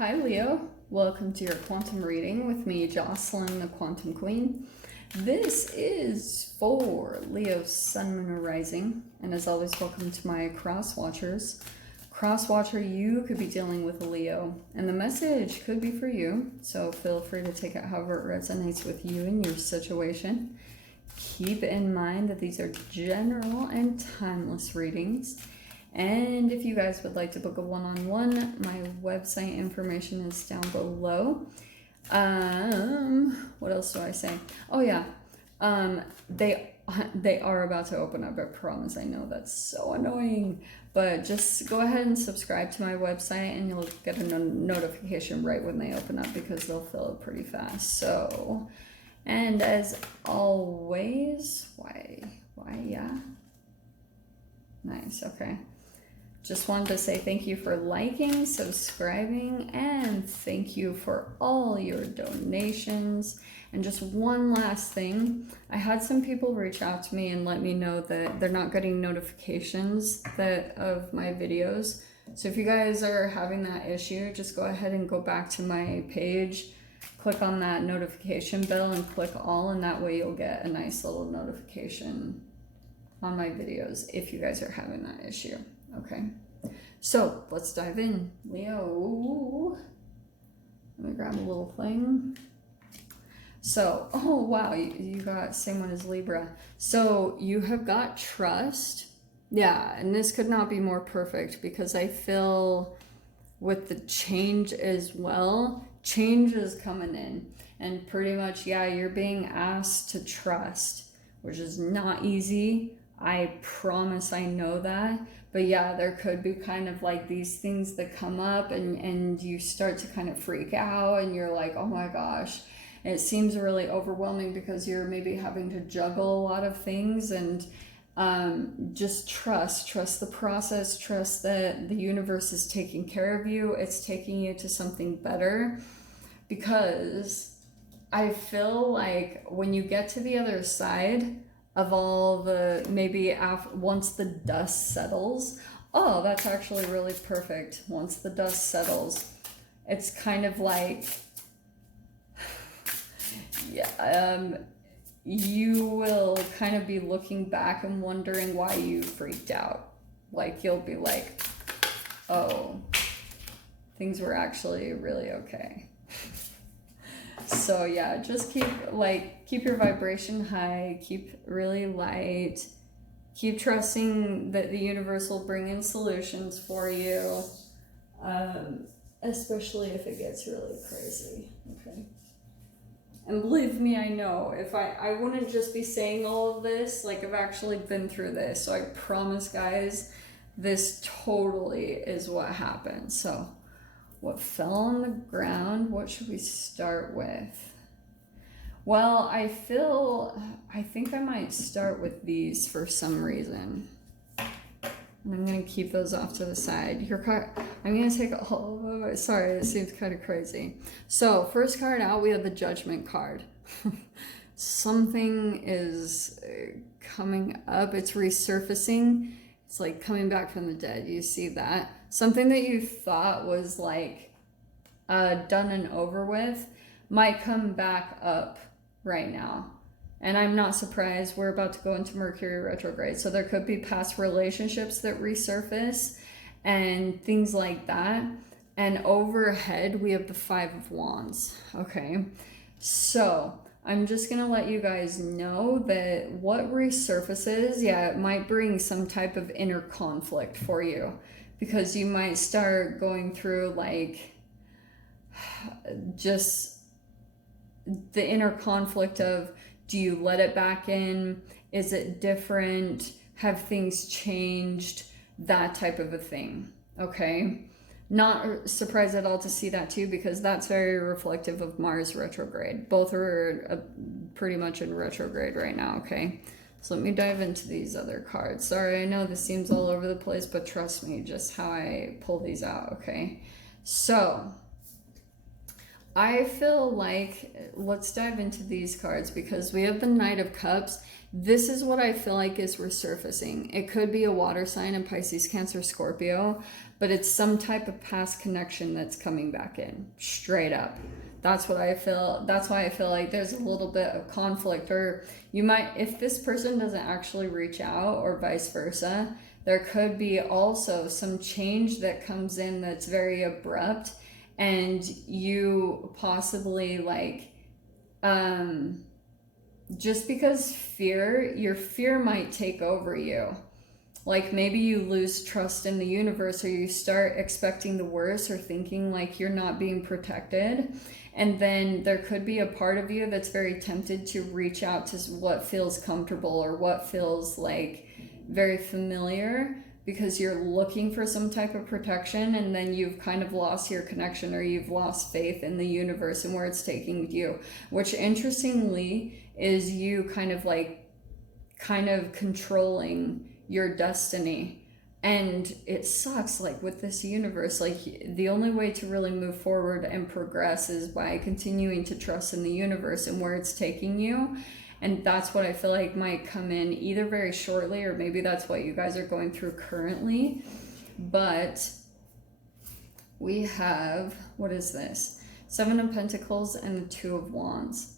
Hi Leo, welcome to your quantum reading with me, Jocelyn, the Quantum Queen. This is for Leo's Sun, Moon, or Rising, and as always, welcome to my cross watchers. Cross watcher, you could be dealing with a Leo, and the message could be for you, so feel free to take it however it resonates with you and your situation. Keep in mind that these are general and timeless readings. And if you guys would like to book a one-on-one, my website information is down below. What else do I say? Oh yeah, they are about to open up, I promise. I know that's so annoying, but just go ahead and subscribe to my website and you'll get a notification right when they open up, because they'll fill up pretty fast. So, and as always, why, yeah, nice, okay. Just wanted to say thank you for liking, subscribing, and thank you for all your donations. And just one last thing, I had some people reach out to me and let me know that they're not getting notifications of my videos. So if you guys are having that issue, just go ahead and go back to my page, click on that notification bell and click all, and that way you'll get a nice little notification on my videos if you guys are having that issue. Okay, so let's dive in. Leo, let me grab a little thing. So, oh wow, you got same one as Libra. So you have got trust. Yeah, and this could not be more perfect, because I feel with the change as well, change is coming in. And pretty much, yeah, you're being asked to trust, which is not easy. I promise, I know that. But yeah, there could be kind of like these things that come up and you start to kind of freak out and you're like, oh my gosh. And it seems really overwhelming because you're maybe having to juggle a lot of things, and just trust the process, trust that the universe is taking care of you. It's taking you to something better, because I feel like when you get to the other side of all the, maybe once the dust settles, oh, that's actually really perfect. Once the dust settles, it's kind of like, yeah, you will kind of be looking back and wondering why you freaked out. Like, you'll be like, oh, things were actually really okay. So yeah, just keep your vibration high, keep really light, keep trusting that the universe will bring in solutions for you, especially if it gets really crazy, okay? And believe me, I know, if I wouldn't just be saying all of this, like, I've actually been through this, so I promise, guys, this totally is what happened. So what fell on the ground? What should we start with? Well, I think I might start with these for some reason. And I'm going to keep those off to the side. Your card, I'm going to take all of it. Sorry, it seems kind of crazy. So, first card out, we have the Judgment card. Something is coming up. It's resurfacing. It's like coming back from the dead. You see that? Something that you thought was like done and over with might come back up right now. And I'm not surprised. We're about to go into Mercury retrograde. So there could be past relationships that resurface and things like that. And overhead, we have the Five of Wands. Okay. So I'm just going to let you guys know that what resurfaces, yeah, it might bring some type of inner conflict for you, because you might start going through like just the inner conflict of, do you let it back in? Is it different? Have things changed? That type of a thing, okay? Not surprised at all to see that too, because that's very reflective of Mars retrograde. Both are pretty much in retrograde right now, okay? So let me dive into these other cards. Sorry, I know this seems all over the place, but trust me, just how I pull these out, okay? So, I feel like, let's dive into these cards because we have the Knight of Cups. This is what I feel like is resurfacing. It could be a water sign in Pisces, Cancer, Scorpio, but it's some type of past connection that's coming back in, straight up. That's what I feel. That's why I feel like there's a little bit of conflict, or you might, if this person doesn't actually reach out, or vice versa, there could be also some change that comes in that's very abrupt, and you possibly like, just because your fear might take over you. Like maybe you lose trust in the universe, or you start expecting the worst, or thinking like you're not being protected. And then there could be a part of you that's very tempted to reach out to what feels comfortable, or what feels like very familiar, because you're looking for some type of protection, and then you've kind of lost your connection, or you've lost faith in the universe and where it's taking you, which interestingly is you kind of controlling your destiny. And it sucks, like with this universe, like the only way to really move forward and progress is by continuing to trust in the universe and where it's taking you. And that's what I feel like might come in either very shortly, or maybe that's what you guys are going through currently. But we have, what is this? Seven of Pentacles and the Two of Wands.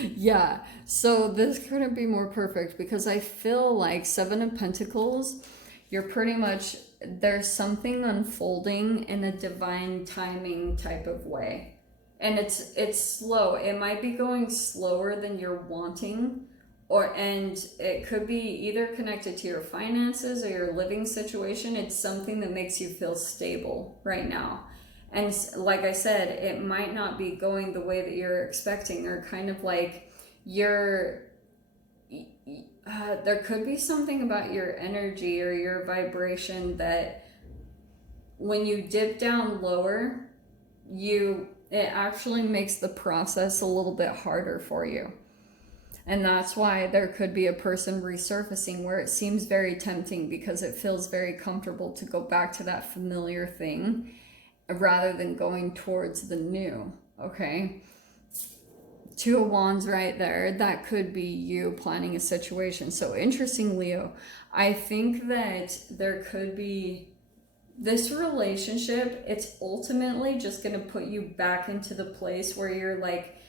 Yeah, so this couldn't be more perfect, because I feel like Seven of Pentacles, you're pretty much, there's something unfolding in a divine timing type of way. And it's slow. It might be going slower than you're wanting, and it could be either connected to your finances or your living situation. It's something that makes you feel stable right now. And like I said, it might not be going the way that you're expecting, or kind of like there could be something about your energy or your vibration that when you dip down lower, it actually makes the process a little bit harder for you. And that's why there could be a person resurfacing where it seems very tempting, because it feels very comfortable to go back to that familiar thing rather than going towards the new. Okay, Two of Wands right there, that could be you planning a situation. So interesting, Leo. I think that there could be this relationship, it's ultimately just going to put you back into the place where you're like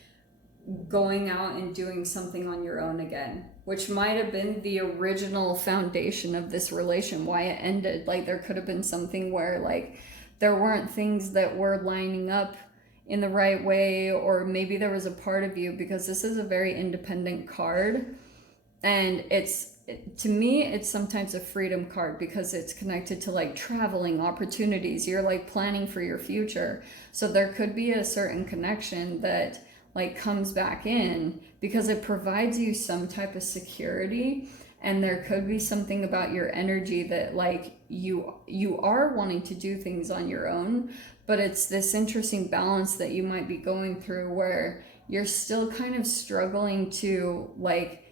going out and doing something on your own again, which might have been the original foundation of this relation, why it ended. Like there could have been something where like there weren't things that were lining up in the right way, or maybe there was a part of you, because this is a very independent card, and to me it's sometimes a freedom card, because it's connected to like traveling opportunities. You're like planning for your future, so there could be a certain connection that like comes back in because it provides you some type of security. And there could be something about your energy that like you are wanting to do things on your own, but it's this interesting balance that you might be going through where you're still kind of struggling to like,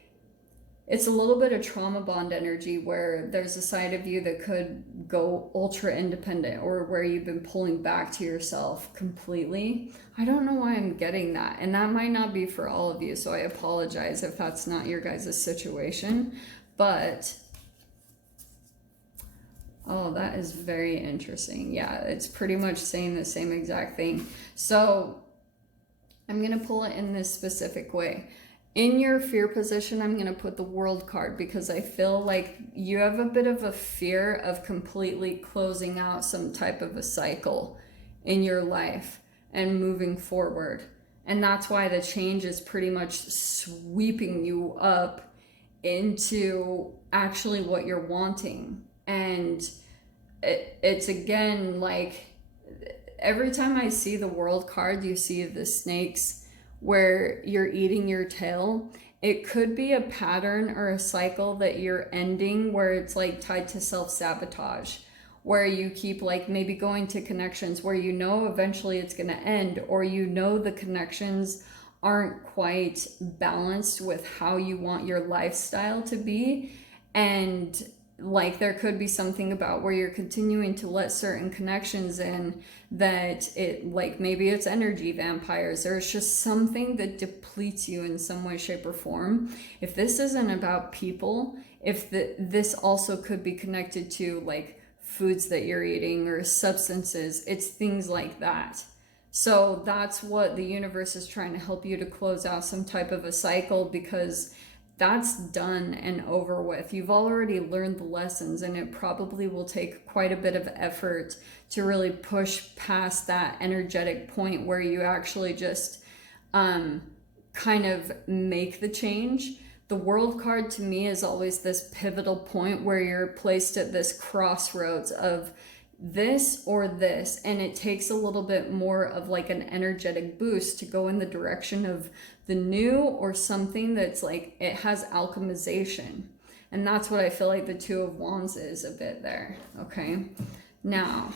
it's a little bit of trauma bond energy, where there's a side of you that could go ultra independent, or where you've been pulling back to yourself completely. I don't know why I'm getting that, and that might not be for all of you, so I apologize if that's not your guys' situation. But oh, that is very interesting. Yeah, it's pretty much saying the same exact thing. So I'm going to pull it in this specific way. In your fear position, I'm going to put the World card, because I feel like you have a bit of a fear of completely closing out some type of a cycle in your life and moving forward. And that's why the change is pretty much sweeping you up into actually what you're wanting. And it's again like every time I see the World card, you see the snakes where you're eating your tail. It could be a pattern or a cycle that you're ending, where it's like tied to self-sabotage, where you keep like maybe going to connections where you know eventually it's going to end, or you know the connections aren't quite balanced with how you want your lifestyle to be. And like there could be something about where you're continuing to let certain connections in that it, like maybe it's energy vampires, or it's just something that depletes you in some way, shape, or form. If this isn't about people, if this also could be connected to like foods that you're eating or substances, it's things like that. So that's what the universe is trying to help you to close out some type of a cycle, because that's done and over with. You've already learned the lessons, and it probably will take quite a bit of effort to really push past that energetic point where you actually just kind of make the change. The World card to me is always this pivotal point where you're placed at this crossroads of this or this, and it takes a little bit more of like an energetic boost to go in the direction of the new, or something that's like it has alchemization. And that's what I feel like the Two of Wands is a bit there. Okay, now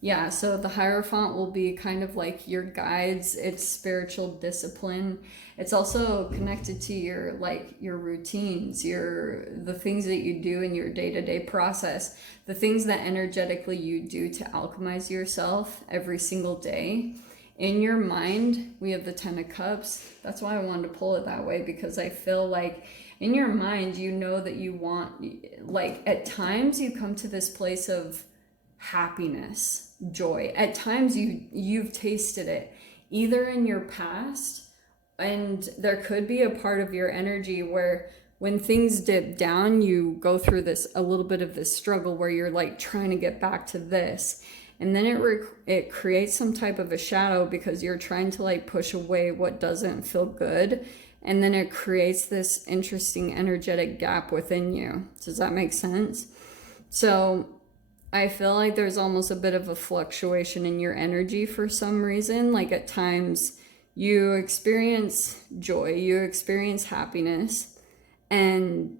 yeah, so the Hierophant will be kind of like your guides. It's spiritual discipline. It's also connected to your like your routines, the things that you do in your day-to-day process, the things that energetically you do to alchemize yourself every single day. In your mind, we have the Ten of Cups. That's why I wanted to pull it that way, because I feel like in your mind, you know that you want, like at times you come to this place of happiness, joy. At times you've tasted it either in your past, and there could be a part of your energy where when things dip down, you go through this a little bit of this struggle where you're like trying to get back to this, and then it creates some type of a shadow because you're trying to like push away what doesn't feel good, and then it creates this interesting energetic gap within you. Does that make sense? So I feel like there's almost a bit of a fluctuation in your energy for some reason. Like at times you experience joy, you experience happiness, and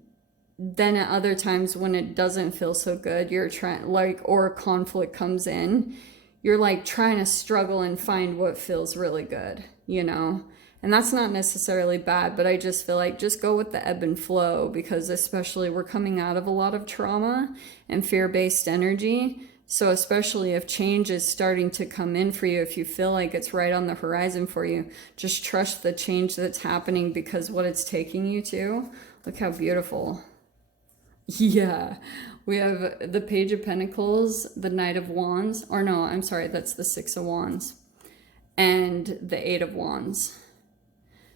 then at other times when it doesn't feel so good, you're trying like, or conflict comes in, you're like trying to struggle and find what feels really good, you know? And that's not necessarily bad, but I just feel like just go with the ebb and flow, because especially we're coming out of a lot of trauma and fear-based energy. So especially if change is starting to come in for you, if you feel like it's right on the horizon for you, just trust the change that's happening, because what it's taking you to, look how beautiful. Yeah, we have the Page of Pentacles, the Knight of Wands, or no, I'm sorry, that's the Six of Wands, and the Eight of Wands.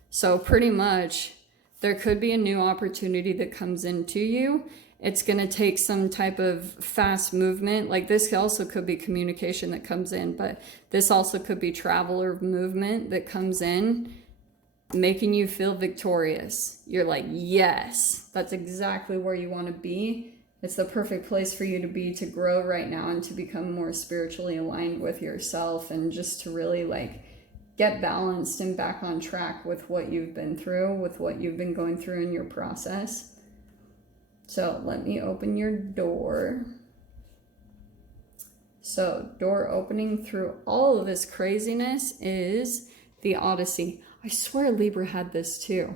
So pretty much there could be a new opportunity that comes into you. It's going to take some type of fast movement. Like this also could be communication that comes in, but this also could be travel or movement that comes in, making you feel victorious. You're like, yes, that's exactly where you want to be. It's the perfect place for you to be, to grow right now and to become more spiritually aligned with yourself, and just to really like get balanced and back on track with what you've been through, with what you've been going through in your process. So let me open your door. So door opening through all of this craziness is the Odyssey. I swear Libra had this too.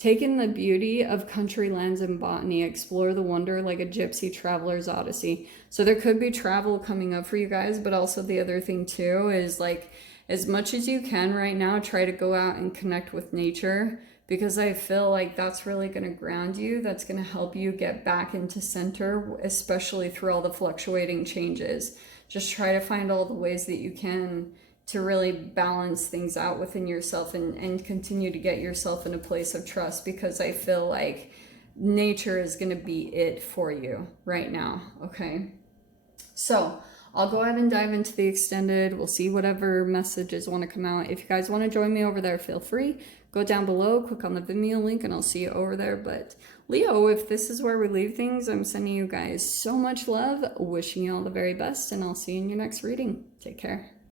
Taking the beauty of country lands and botany, explore the wonder like a gypsy traveler's odyssey. So there could be travel coming up for you guys, but also the other thing too is like, as much as you can right now, try to go out and connect with nature, because I feel like that's really going to ground you. That's going to help you get back into center, especially through all the fluctuating changes. Just try to find all the ways that you can to really balance things out within yourself, and continue to get yourself in a place of trust, because I feel like nature is going to be it for you right now. Okay. So I'll go ahead and dive into the extended. We'll see whatever messages want to come out. If you guys want to join me over there, feel free. Go down below, click on the Vimeo link, and I'll see you over there. But Leo, if this is where we leave things, I'm sending you guys so much love, wishing you all the very best, and I'll see you in your next reading. Take care.